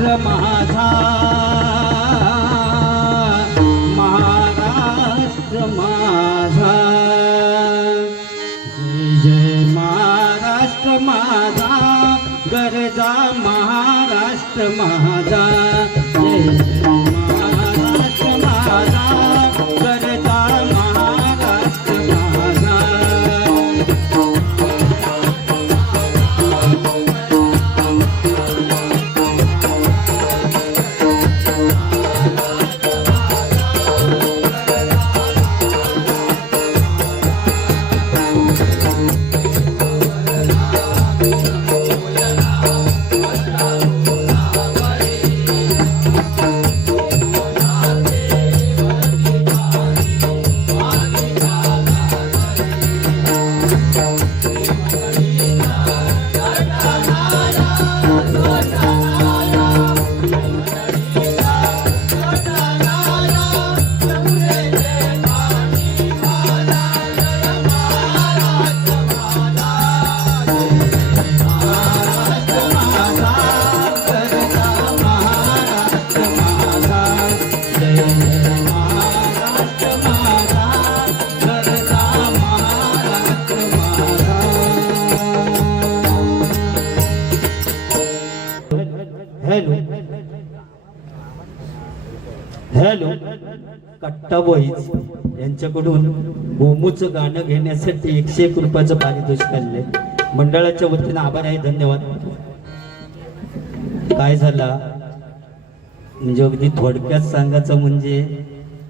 Maharashtra hello कट्टाबॉईज यांच्याकडून गोमूचं गाणं घेण्यासाठी एकशे एक रुपयाचं पारितोषिक आणले मंडळाच्या वतीनं आभार आहे धन्यवाद. काय झाला? म्हणजे अगदी थोडक्यात सांगायचं म्हणजे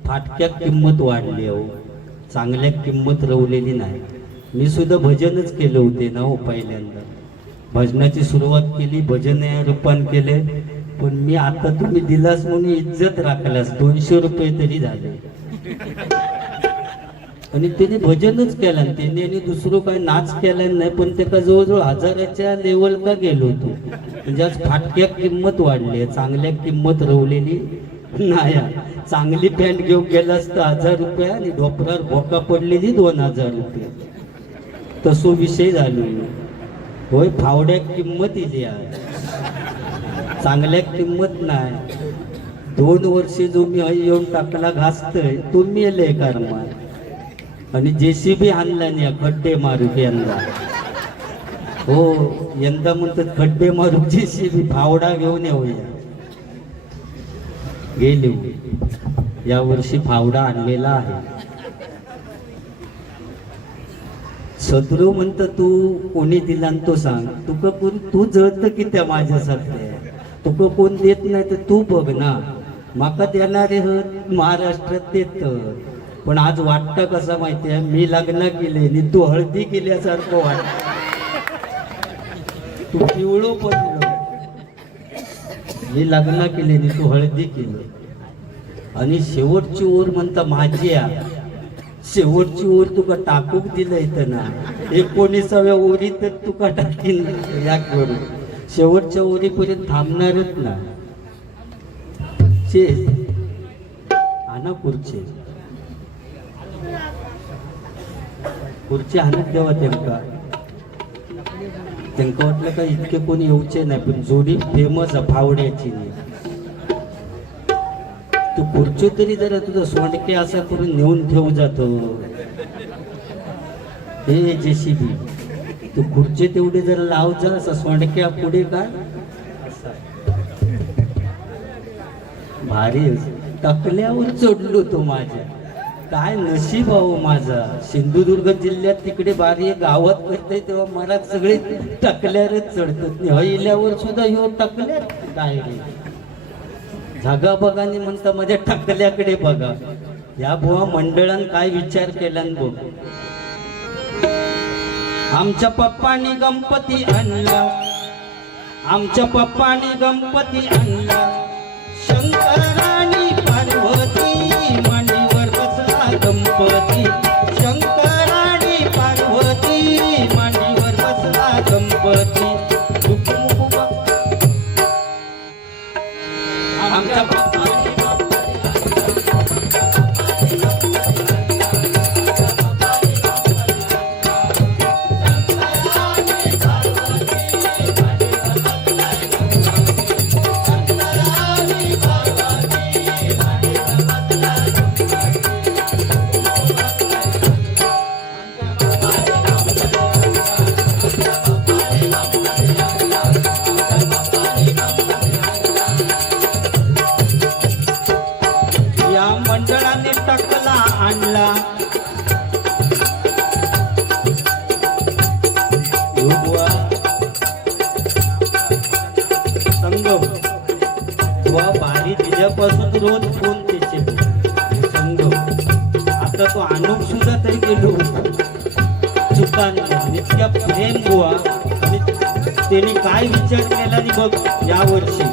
फाटक्यात किंमत वाढली अहो. चांगल्या किंमत रवलेली नाही. मी सुद्धा भजनच केलं होते ना हो पहिल्यांदा. भजनाची सुरुवात केली भजन रूपान केले. पण मी आता तुम्ही दिलास म्हणून इज्जत राखल्यास दोनशे रुपये तरी झाले. आणि त्याने भजनच केलं आणि त्याने आणि दुसरं काय नाच केला नाही पण त्याका जवळजवळ हजाराच्या लेवल का गेलो होतो. म्हणजे आज फाटक्या किंमत वाढली आहे चांगल्या किंमत रवलेली नाही चांगली पॅन्ट घेऊन गेलास तर हजार रुपये आणि डोपरावर भोका पडलेली दोन हजार रुपये. तसो विषय झालो. होय फावड्या किंमत इली आहे. चांगल्या किंमत नाही. दोन वर्षे जो मी येऊन टाकला घासतोय तो मेले कर्मा आणि जेसीबी आणला नाही खड्डे मारू यंदा. हो यंदा म्हणतात खड्डे मारू जेसीबी फावडा घेऊन येऊया. गेले हो. या वर्षी फावडा आणलेला आहे. शत्रू म्हणत तू कोणी दिला तो सांग. तुका कोण तू जळत की त्या माझ्यासारखे तुका कोण देत नाही तर तू बघ ना माका देणारे हत महाराष्ट्रात देत पण आज वाटतं कसं माहितीये मी लग्न केले आणि तू हळदी केल्यासारखं वाटत. तू पिवळो पडलो मी लग्न केले आणि तू हळदी केली. आणि शेवटची ओर म्हणता माझी आहे शेवटची ओर तुका टाकूक दिलं इथं ना एकोणीसाव्या ओरी तर तुका टाकीन. या करून शेवटच्या ओळीपर्यंत थांबणारच ना. शे आणा खुर्चे. खुर्ची हाणत देवा तेमका. त्यांका वाटलं का इतके कोणी येऊचे नाही पण जोडी फेमस आहे नाही तू खुर्ची तरी जरा तुझा सोंडके असा करून नेऊन ठेवू जातो. हे जेसीबी. तू खुर्चे तेवढे जर लाव जा असा सोंडक्या पुढे का? भारी टकल्यावर चढलो तो माझ्या. काय नशीब आहो माझा. सिंधुदुर्ग जिल्ह्यात तिकडे बारी गावात करते तेव्हा मला सगळे टकल्यावरच चढतात. हईल्यावर सुद्धा ह्यो टकल्या काय झागा बघा नि म्हणता माझ्या टकल्याकडे बघा. या बुवा मंडळान काय विचार केला न बघ? आमच्या पप्पानी गणपती आणला. आमच्या पप्पानी गणपती आणला. शंकरानी पार्वती मांडीवर बसला गणपती. काय विचार केला आणि बघ यावर्षी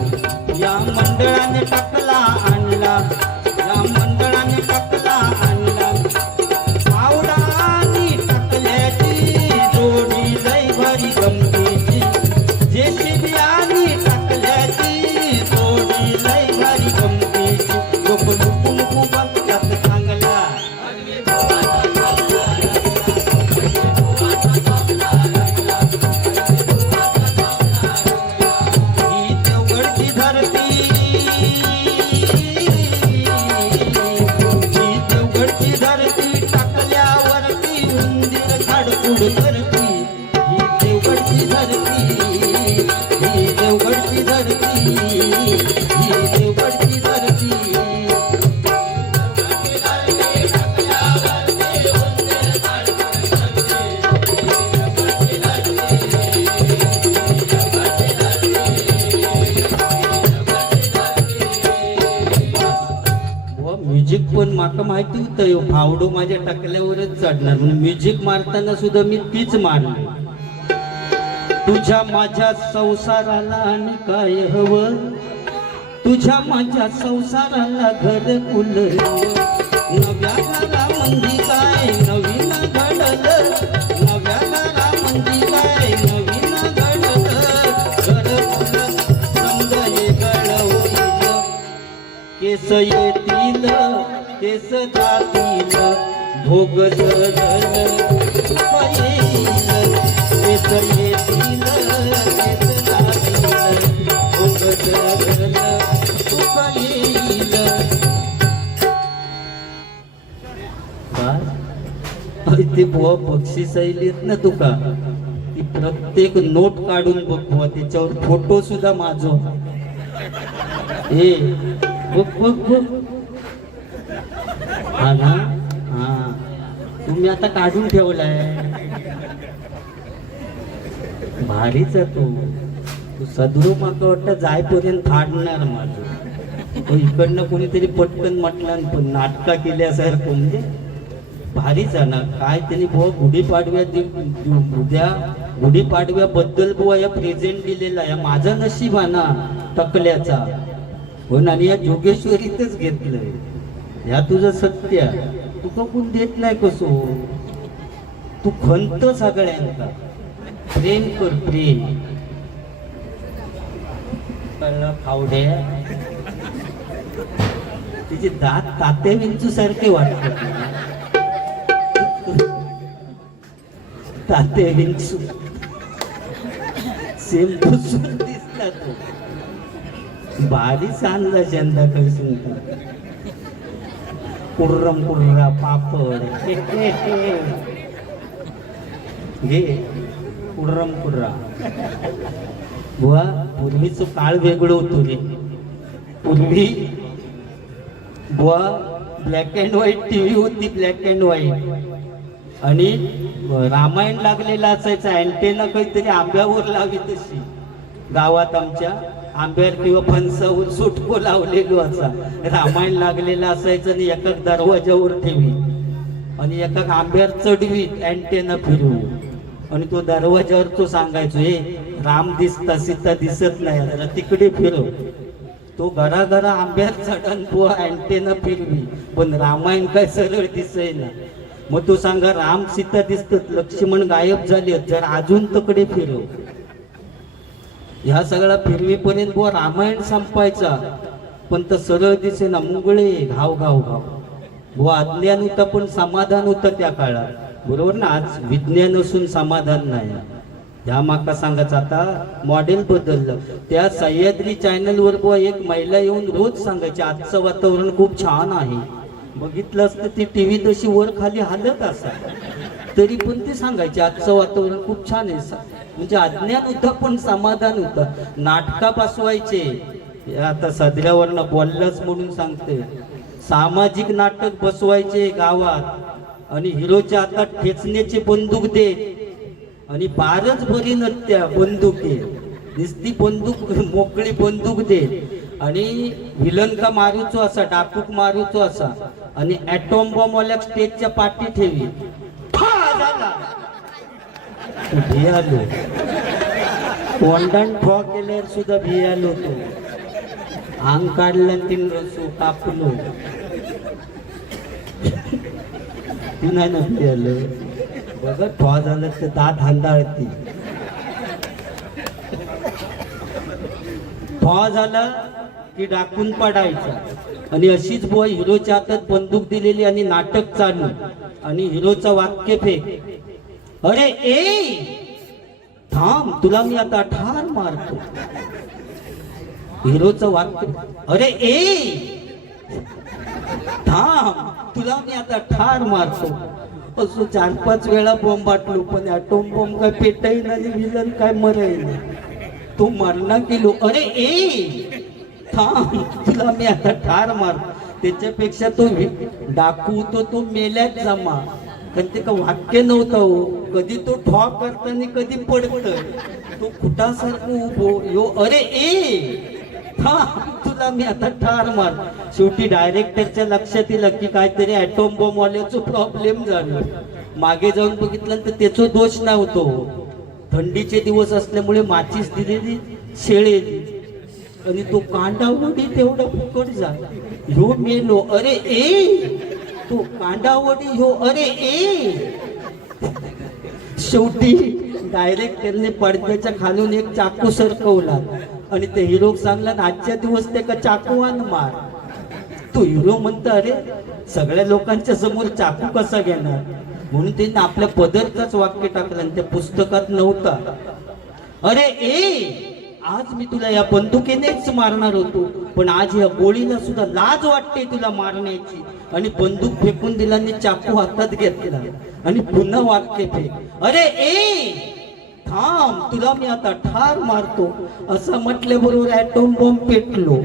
म्युझिक पण माका माहिती होतं फावडो माझ्या टाकल्यावरच चढणार. म्हणून म्युझिक मारताना सुद्धा मी तीच मारली. तुझ्या माझ्या संसाराला आणि काय हवं? तुझ्या माझ्या संसाराला घर कुल नव्या घरामंदी काय नवीन घडलं? नव्या घरामंदी काय नवीन घडलं? घर समजा हे गळवलं केस येतील केस जातील भोग जळल सुख येईल केस येतील केस जातील भोग जळल येईल ते बुवा बक्षीस आहेत ना तुका. ती प्रत्येक नोट काढून बघ बुवा त्याच्यावर फोटो सुद्धा माझो. ए बघ बघ बघ. हा ना? हा. तुम्ही आता काढून ठेवलाय. भारीच तू तो. तू सदरूप माका वाटतं जायपर्यंत फाडणार माझं. तो इकडनं कोणीतरी पटकन म्हटलं पण नाटका केल्यासारखं म्हणजे भारीच आहे ना. काय त्यांनी बुवा गुढीपाडव्या दि- उद्या गुढीपाडव्याबद्दल बुवा या प्रेझेंट दिलेला आहे. माझा नशीब आहे ना टकल्याचा हो ना आणि या जोगेश्वरीतच घेतलंय. ह्या तुझं सत्य. तुका कोण देत नाही कसो? तू खंत सगळ्यांका प्रेम कर प्रेम. कळलं फावडे? तिचे दात तात्या विंचू सारखे वाटतात तात्या विंचू. सेम पुसून दिसला तो? भारी सांगला चंदा कैसून कुर्रम कुर्र पापड. घे. कुर्रम कुर्रा. बुवा पूर्वीचं काळ वेगळं होतो रे. पूर्वी बुवा black and white T V होती ब्लॅक अँड व्हाईट आणि रामायण लागलेला असायचा अँटेना काहीतरी आंब्यावर लावी तशी. गावात आमच्या आंब्यावर किंवा फणसावर सुटको लावलेलो असा. रामायण लागलेला असायचं आणि एका दरवाजावर ठेवी. आणि एका आंब्यावर चढवीत अँटेना फिरवू. आणि तो दरवाजावर तो सांगायचो हे राम दिसता सीता दिसत नाही त्याला तिकडे फिरव तो घराघरा घरा आंब्यात चढण बुवा अँटेना फिरवी. पण रामायण काय सरळ दिसय ना मग तो सांगा राम सीता दिसतात लक्ष्मण गायब झाले जर अजून तकडे फिरव ह्या सगळ्या फिरवीपर्यंत बुवा रामायण संपायचा. पण तर सरळ दिसे ना मुंगळे घाव घाव घाव. बुवा अज्ञान होतं पण समाधान होतं त्या काळात. बरोबर ना? आज विज्ञान असून समाधान नाही. ह्या माका सांगायचं आता मॉडेल बदललं. त्या सह्याद्री चॅनलवर बुवा एक महिला येऊन रोज सांगायची आजचं वातावरण खूप छान आहे. बघितलं असतं ती टी व्ही तशी वर खाली हालत असा तरी पण ते सांगायचे आजचं वातावरण खूप छान आहे. म्हणजे अज्ञान होतं पण समाधान होतं. नाटका बसवायचे. हे आता सदऱ्यावरनं बोललंच म्हणून सांगते. सामाजिक नाटक बसवायचे गावात. आणि हिरोच्या हातात ठेचण्याचे बंदूक देत. आणि बारच बरी नत्या बंदुके. नुसती बंदूक मोकळी बंदूक दे आणि विलन का मारूचो असा डाकूक मारूचो असा. आणि ऍटॉम बॉम्बवाल्या स्टेजच्या पाठी ठेवी. झाला. भियालो. कोंडण ठॉ केल्यावर सुद्धा भियालो तो. अंग काढलं तीन रसू कापलो. ती नाही ना भियालो. बघा ठॉ झालं तर दात हांदाळती ठॉ झाला की डाकून पडायचं. आणि अशीच बुवा हिरोच्या हातात बंदूक दिलेली आणि नाटक चालू. आणि हिरोचं वाक्य फेक. अरे ए थांब तुला मी आता ठार मारतो. हिरोचं वाक्य अरे ए थांब तुला मी आता ठार मारतो. असं चार पाच वेळा बॉम्ब बाटलो पण ॲटोम बॉम्ब काय पेटाई नाही विलन काय मराई तो मरणा गेलो. अरे ए थांब तुला मी आता ठार मार त्याच्यापेक्षा तो डाकू तो तो मेल्यात जमा. पण ते का वाक्य नव्हतं हो. कधी तो ठॉप करताना कधी पडत. तो खुटासारखं उभो हो. यो अरे ए थांब तुला मी आता ठार मार. शेवटी डायरेक्टरच्या लक्षात येईल की काहीतरी ॲटॉम बॉम्बवाल्याचं प्रॉब्लेम झालं. मागे जाऊन बघितलं तर त्याचा दोष नव्हतो हो. थंडीचे दिवस असल्यामुळे माचीस दिलेली शेळेली आणि तो कांडावडी तेवढा फुकट जा ह्यो मेलो. अरे ए तो कांदावडी हो अरे ए! शेवटी डायरेक्ट त्यांनी पडद्याच्या खालून एक चाकू सरकवला. आणि ते हिरो सांगला आजच्या दिवस ते का चाकू आण मार. तो हिरो म्हणतो अरे सगळ्या लोकांच्या समोर चाकू कसा घेणार? म्हणून त्यांनी आपल्या पदरचाच वाक्य टाकलं आणि त्या पुस्तकात नव्हता. अरे ए आज मी तुला या बंदुकीनेच मारणार होतो पण आज या गोळीला सुद्धा लाज वाटते तुला मारण्याची. आणि बंदूक फेकून दिला आणि चाकू हातात घेतला आणि पुन्हा वाक्य फेक अरे ए थांब तुला मी आता ठार मारतो. असं म्हटल्याबरोबर ॲटोम बॉम्ब पेटलो.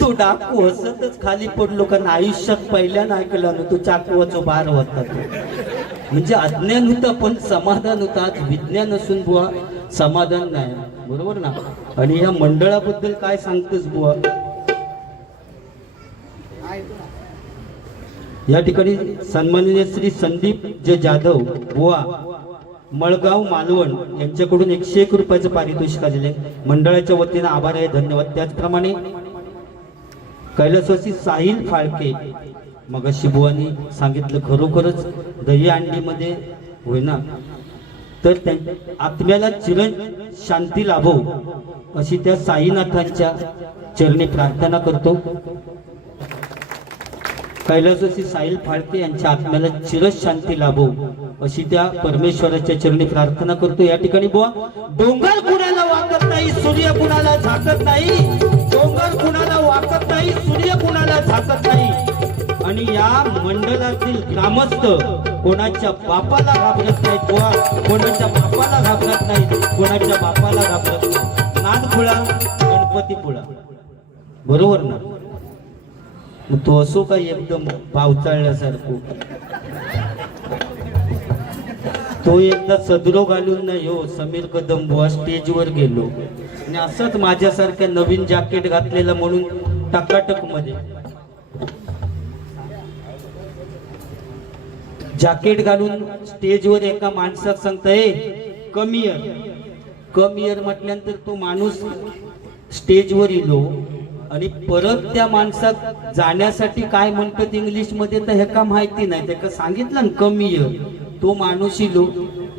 तो डाकू हसतच खाली पडलो कारण आयुष्यात पहिल्यानं ऐकलं ना तो चाकूवाचा बार होता तो. म्हणजे अज्ञान होतं पण समाधान होतं. आज विज्ञान असून बुवा समाधान नाही. बरोबर ना? आणि या मंडळाबद्दल काय सांगतेस बुवा? या ठिकाणी सन्माननीय श्री संदीप जे जाधव बुवा मळगाव मालवण यांच्याकडून एकशे एक रुपयाचं पारितोषिक आलेलं आहे. मंडळाच्या वतीनं आभार आहे धन्यवाद. त्याचप्रमाणे कैलासवासी साहिल फाळके मग बुवानी सांगितलं खरोखरच दही अंडीमध्ये होईना. तर त्या आत्म्याला चिरण शांती लाभो अशी त्या साईनाथांच्या चरणी प्रार्थना करतो. कैलासवासी साहिल फाळके यांच्या आत्म्याला चिरच शांती लाभो अशी त्या परमेश्वराच्या चरणी प्रार्थना करतो. या ठिकाणी बुवा डोंगर कुणाला वाकत नाही सूर्य कुणाला झाकत नाही. डोंगर कुणाला वाकत नाही सूर्य कुणाला झाकत नाही. आणि या मंडळातील ग्रामस्थ कोणाच्या बापाला घाबरत नाही बुवा कोणाच्या बापाला घाबरत नाही कोणाच्या बापाला घाबरत नाही नानपुळा गणपतीपुळा बरोबर ना? मग तो असो का एकदम पावचाळल्यासारखं तो एकदा सदरो घालून ना हो समीर कदम बुवा स्टेजवर गेलो. आणि असंच माझ्यासारख्या नवीन जॅकेट घातलेलं म्हणून टकाटकमध्ये. जॅकेट घालून स्टेजवर एका माणसात सांगताय कमी इयर कमी इयर म्हटल्यानंतर तो माणूस स्टेजवर इलो. आणि परत त्या माणसात जाण्यासाठी काय म्हणतात इंग्लिशमध्ये तर ह्याका का माहिती नाही. त्याका सांगितलं ना कमी तो माणूस इलो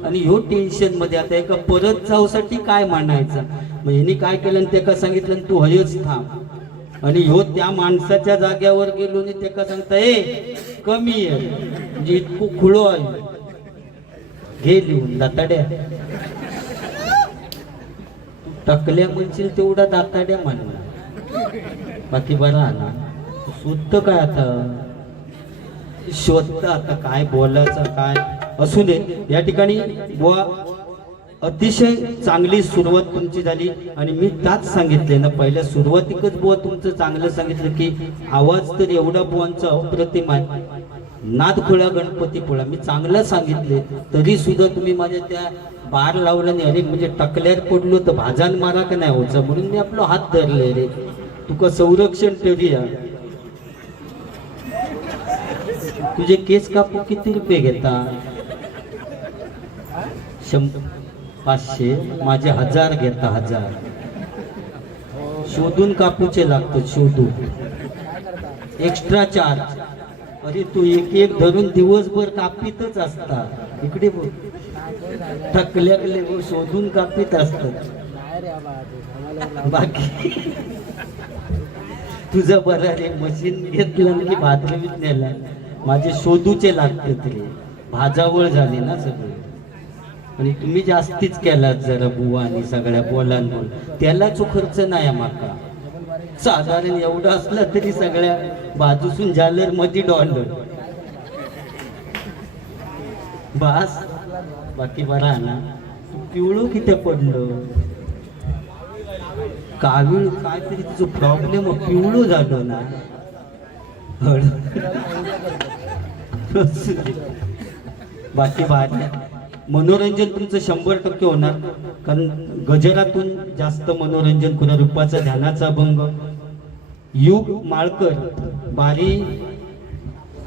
आणि ह्यो टेन्शनमध्ये आता एका परत जाऊसाठी काय म्हणायचं? मग ह्यांनी काय केलं आणि त्याका सांगितलं आणि तू हयच थांब. आणि ह्यो त्या माणसाच्या जाग्यावर गेलो आणि त्याका सांगता ए कमी आहे. म्हणजे इतकं खुळो आहे. घे लिहून दाताड्या. टकल्या म्हणशील तेवढा दाताड्या म्हणणार बाकी बरा ना. सुद्ध काय आता? शोधत आता काय बोलायचं काय? असू दे. या ठिकाणी बुवा अतिशय चांगली सुरुवात तुमची झाली आणि मी त्याच सांगितले ना पहिल्या सुरुवातीकच बुवा तुमचं चांगलं सांगितलं की आवाज तर एवढा बुवांचा अप्रतिम आहे. नादखुळा गणपती पुळा मी चांगलं सांगितले. तरी सुद्धा तुम्ही माझ्या त्या पार लावलं नाही अरे म्हणजे टकल्यात पडलो तर भाजान मारा का नाही होचा म्हणून मी आपलं हात धरले रे. तुका संरक्षण ठेवूया. तुझे केस कापू किती रुपये घेता? शं पाचशे. माझे हजार घेता हजार. शोधून कापूचे लागतात शोधून. एक्स्ट्रा चार्ज अरे तू एक एक धरून दिवसभर कापीतच असता. इकडे थकल्याकले बघ, शोधून कापीत असतात. बाकी तुझं बरं रे मशीन घेतलं की भाद्रवीत नेला माझे शोधूचे लागते रे भाजावळ झाली ना सगळे. आणि तुम्ही जास्तीच केलात जरा बुवा आणि सगळ्या बोलांवर त्यालाच खर्च नाही आहे माका. साधारण एवढं असलं तरी सगळ्या बाजूसून झालरमध्ये डॉलर. बास. बाकी बरा ना. तू पिवळू किती पडलं? कावीळ काहीतरी तुझं प्रॉब्लेम पिवळू झालो ना बाकी बाहेर मनोरंजन तुमचं शंभर टक्के होणार. कारण गजरातून जास्त मनोरंजन कुणा रूपाचा ध्यानाचा अभंग. युग माळकर बारी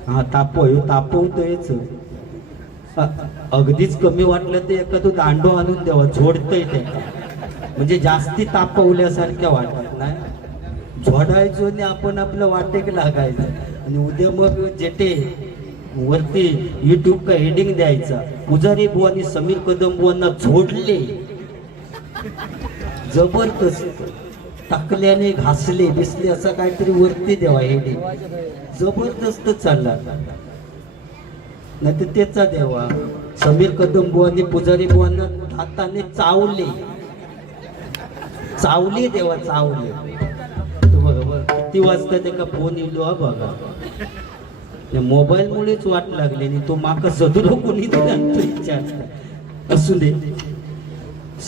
हा तापव तापवतोयच अगदीच कमी वाटलं तर एखादं दांडो आणून द्यावा झोडतय ते. म्हणजे जास्ती तापवल्यासारख्या वाटत नाही. झोडायचो आणि आपण आपलं वाटेक लागायचं. आणि उद्या मग जेटे वरती युट्यूब का हेडिंग द्यायचा. पुजारी बुवानी समीर कदम बुवांना झोडले. जबरदस्त. टाकल्याने घासले दिसले असं काहीतरी वरती द्यावा हेडिंग जबरदस्त चालला. नाही तर त्याचा देवा समीर कदम बुवांनी पुजारी बुवांना हाताने चावले. चावली देवा चावली बरोबर किती वाजता त्याका फोन येलो हा बघा. त्या मोबाईल मुळेच वाट लागली आणि तो माका सदुरो कोणी दिला असू दे.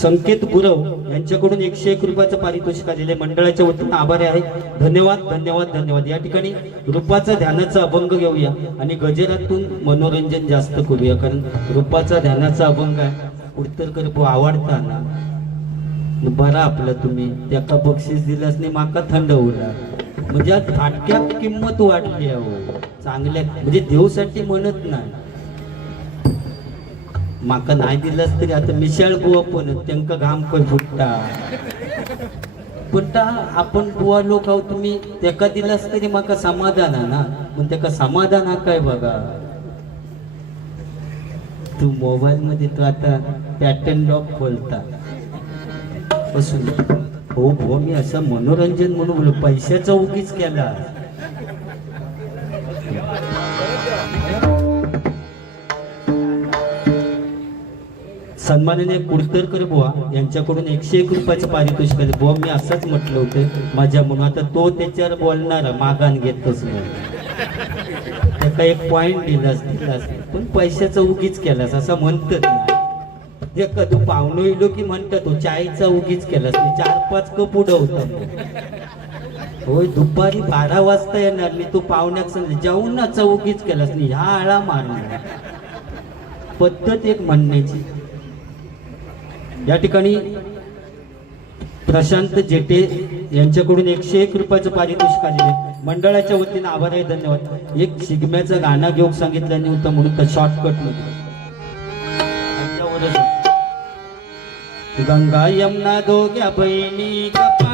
संकेत गुरव यांच्याकडून एकशे एक रुपयाचं पारितोषिक आलेले मंडळाच्या वतीनं आभारी आहे. धन्यवाद धन्यवाद धन्यवाद. या ठिकाणी रुपाचा ध्यानाचा अभंग घेऊया आणि गजरातून मनोरंजन जास्त करूया. कारण रुपाचा ध्यानाचा अभंग आहे. कुडतरकर करपू आवडता ना बरं आपलं तुम्ही. त्याका बक्षीस दिल्यास नाही माका थंड उरला. म्हणजे आज फाटक्यात किंमत वाढली आहे चांगल्या म्हणजे देवसाठी म्हणत नाही. माका नाही दिलास तरी आता मिशाळ बुवा पण त्यांका घाम पण फुटता. पण आपण बुवा लोक आहोत तुम्ही त्याका दिलास तरी माका समाधान आहे ना? पण त्याका समाधान हा काय बघा? तू मोबाईल मध्ये तू आता पॅटर्न लॉक खोलता. बसून हो हो मी असं मनोरंजन म्हणून बोललो. पैशाचा उगीच केला. सन्माननीय कुडतरकर बुवा यांच्याकडून एकशे एक रुपयाचं पारितोषिक आले. बुवा मी असंच म्हटलं होतं माझ्या म्हणून आता तो त्याच्यावर बोलणार मागान घेतच नाही त्याला एक पॉइंट दिलास दिलास पण पैशाचा उगीच केलास असं म्हणतात. ना एक तू पाहुणं येलो की म्हणतात तू चायचा उगीच केलं चार पाच कप उडवतात होय दुपारी बारा वाजता येणार मी तू पाहुण्यात सांगितलं जाऊन ना चौकीच केलास नाही. ह्या आळा मारणार पद्धत एक म्हणण्याची. या ठिकाणी प्रशांत जेटे यांच्याकडून एकशे एक रुपयाचं पारितोषिक आलेले आहे. मंडळाच्या वतीने आभार आहे धन्यवाद. एक शिगम्याचं गाणं घेऊन सांगितलं होतं म्हणून तर शॉर्टकटमध्ये. ગંગા યમના દો ગયા ભૈની કપા